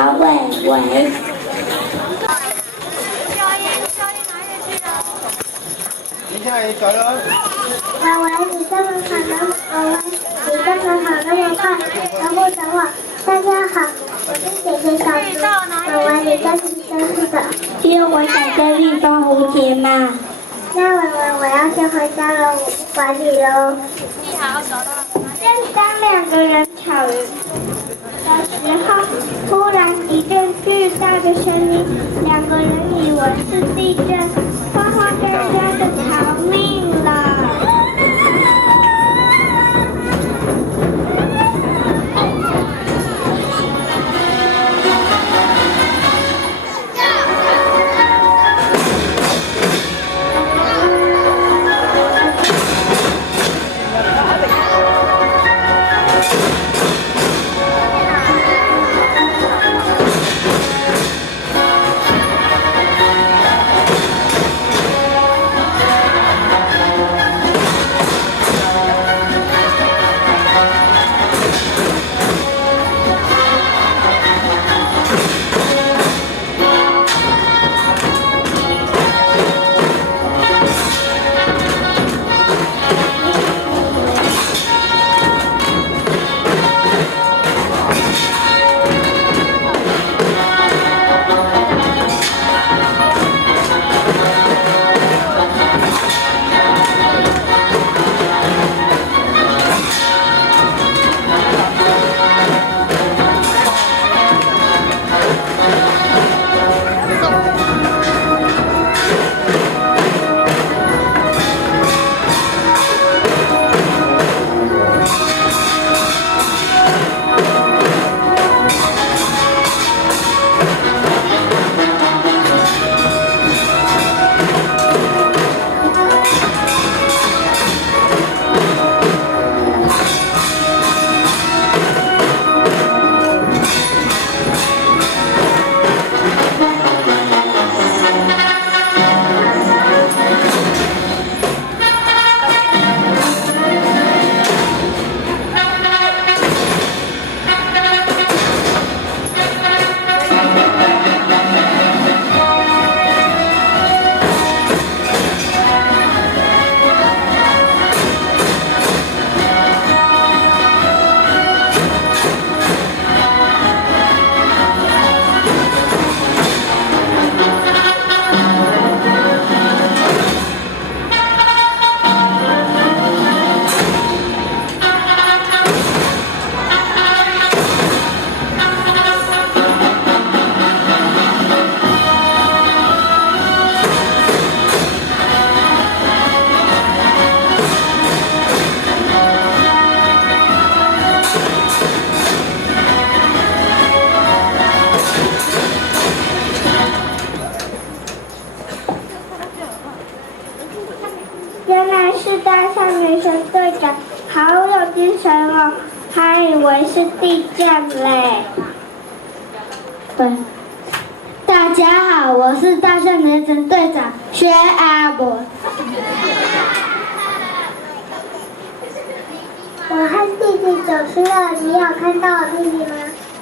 马尾为。伟伟，你这么跑那么快，能不等我？大家好，我是姐姐小猪。伟伟，你在听声是的。因为我想跟你放蝴蝶嘛。那伟伟，我要先回家了，我不管你喽。正当两个人吵的时候，突然一阵巨大的声音，两个人以为是地震，慌慌张张的逃命了。原来是大象女神队长，好有精神哦，还以为是地震嘞。对，大家好，我是大象女神队长薛阿伯。我和弟弟走失了，你有看到我弟弟吗？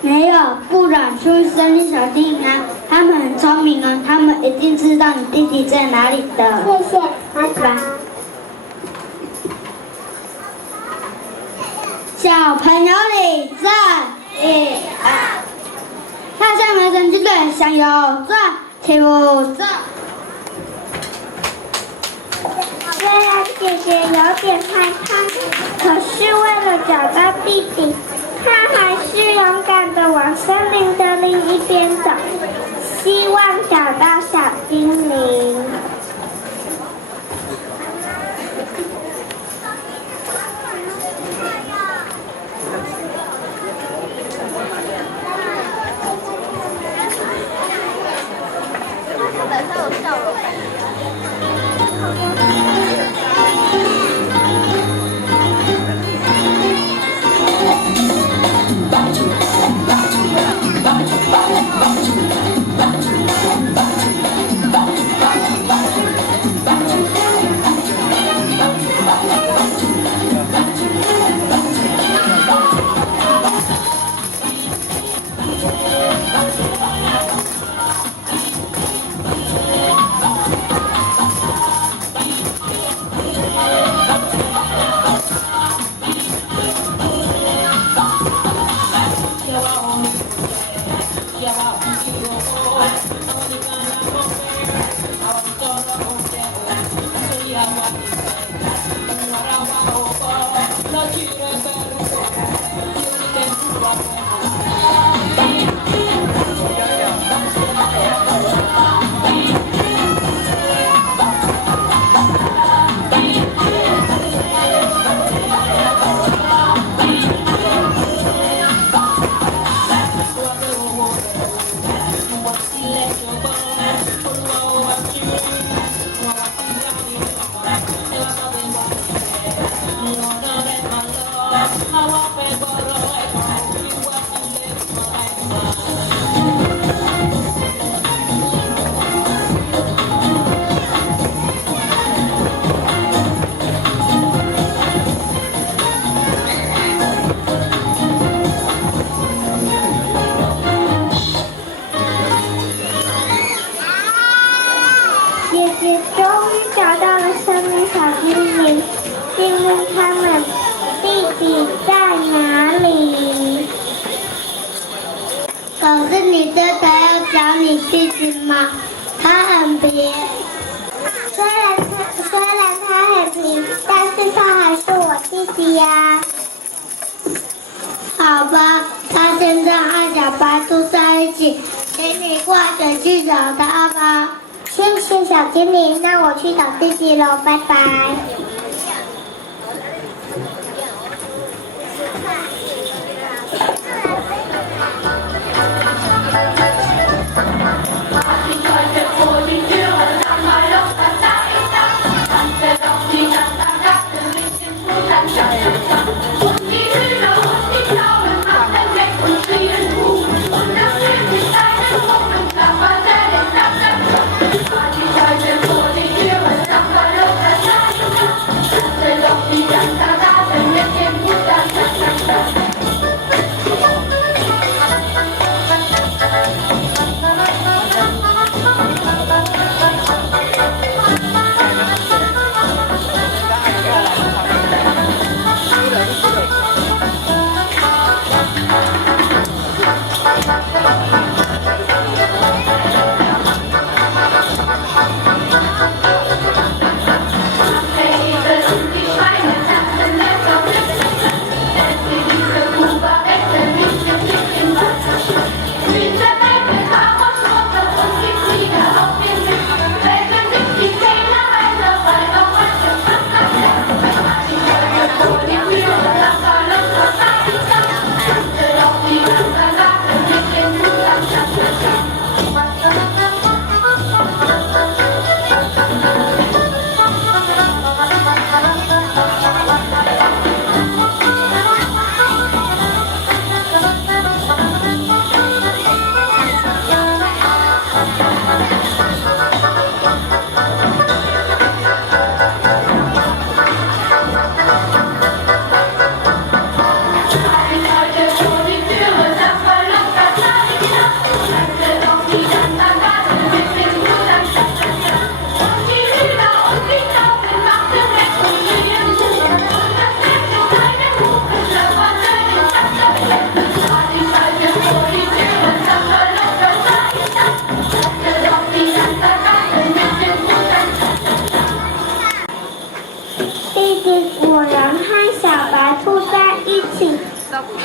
没有，不然去森林小精灵啊，他们很聪明哦，他们一定知道你弟弟在哪里的。谢谢，拜拜。小朋友里正1、2，大象女神军队向右转，起步走。虽然姐姐有点害怕，可是为了找到弟弟，她还是勇敢地往森林的另一边走，希望找到小精灵。姐姐终于找到了森林小精灵，请问他们弟弟在哪里？可是你真的要找你弟弟吗？他很皮。虽然他很皮，但是他还是我弟弟呀。好吧，他现在和小白兔在一起，请你快点去找他吧。谢谢小精灵，那我去找弟弟喽，拜拜。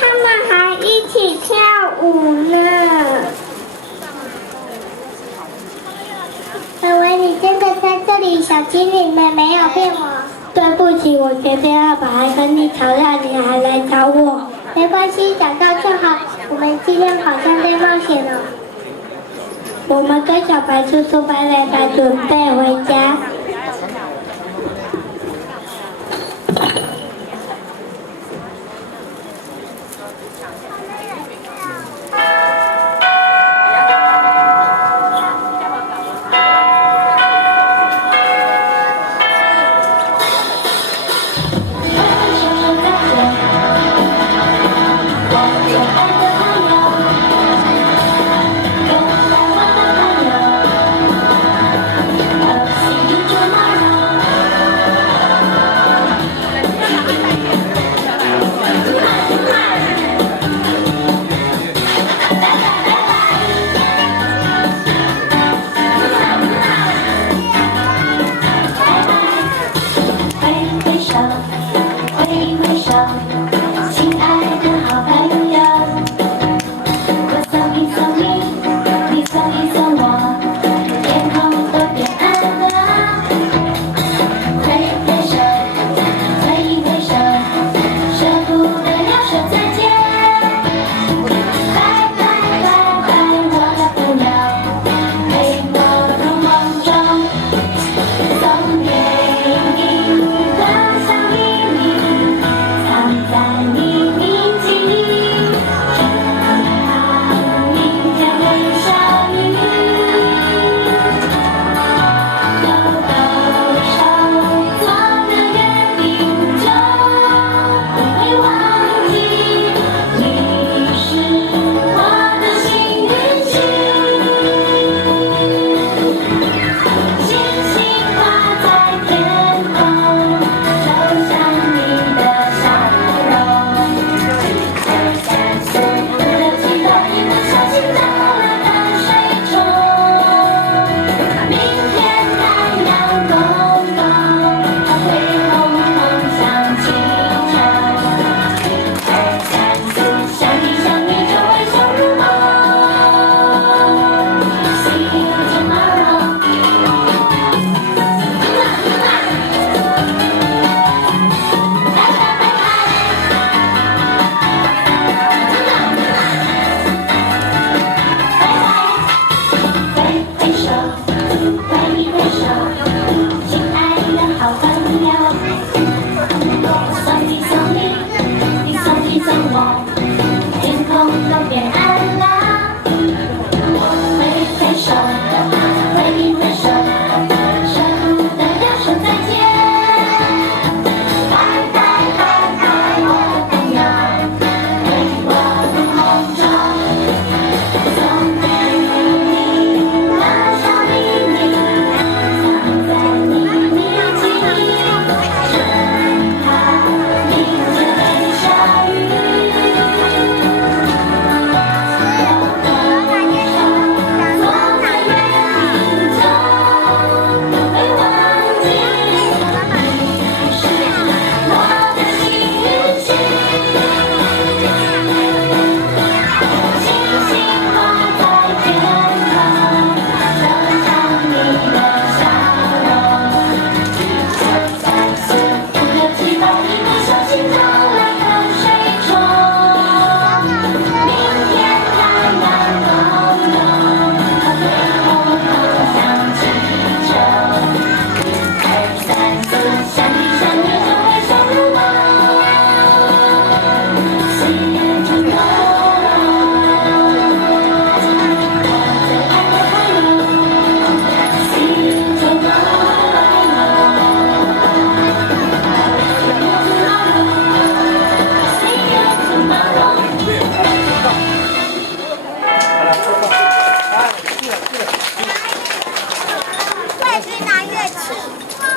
他们还一起跳舞呢。本维，你真的在这里？小精灵们没有骗我。对不起，我决定要把爱跟你吵架，你还来找我。没关系，找到就好。我们今天好像在冒险哦。我们跟小白兔说拜拜，准备回家。See you.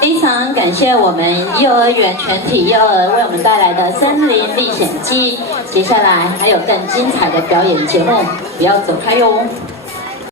非常感谢我们幼儿园全体幼儿为我们带来的《森林历险记》，接下来还有更精彩的表演节目，不要走开哟。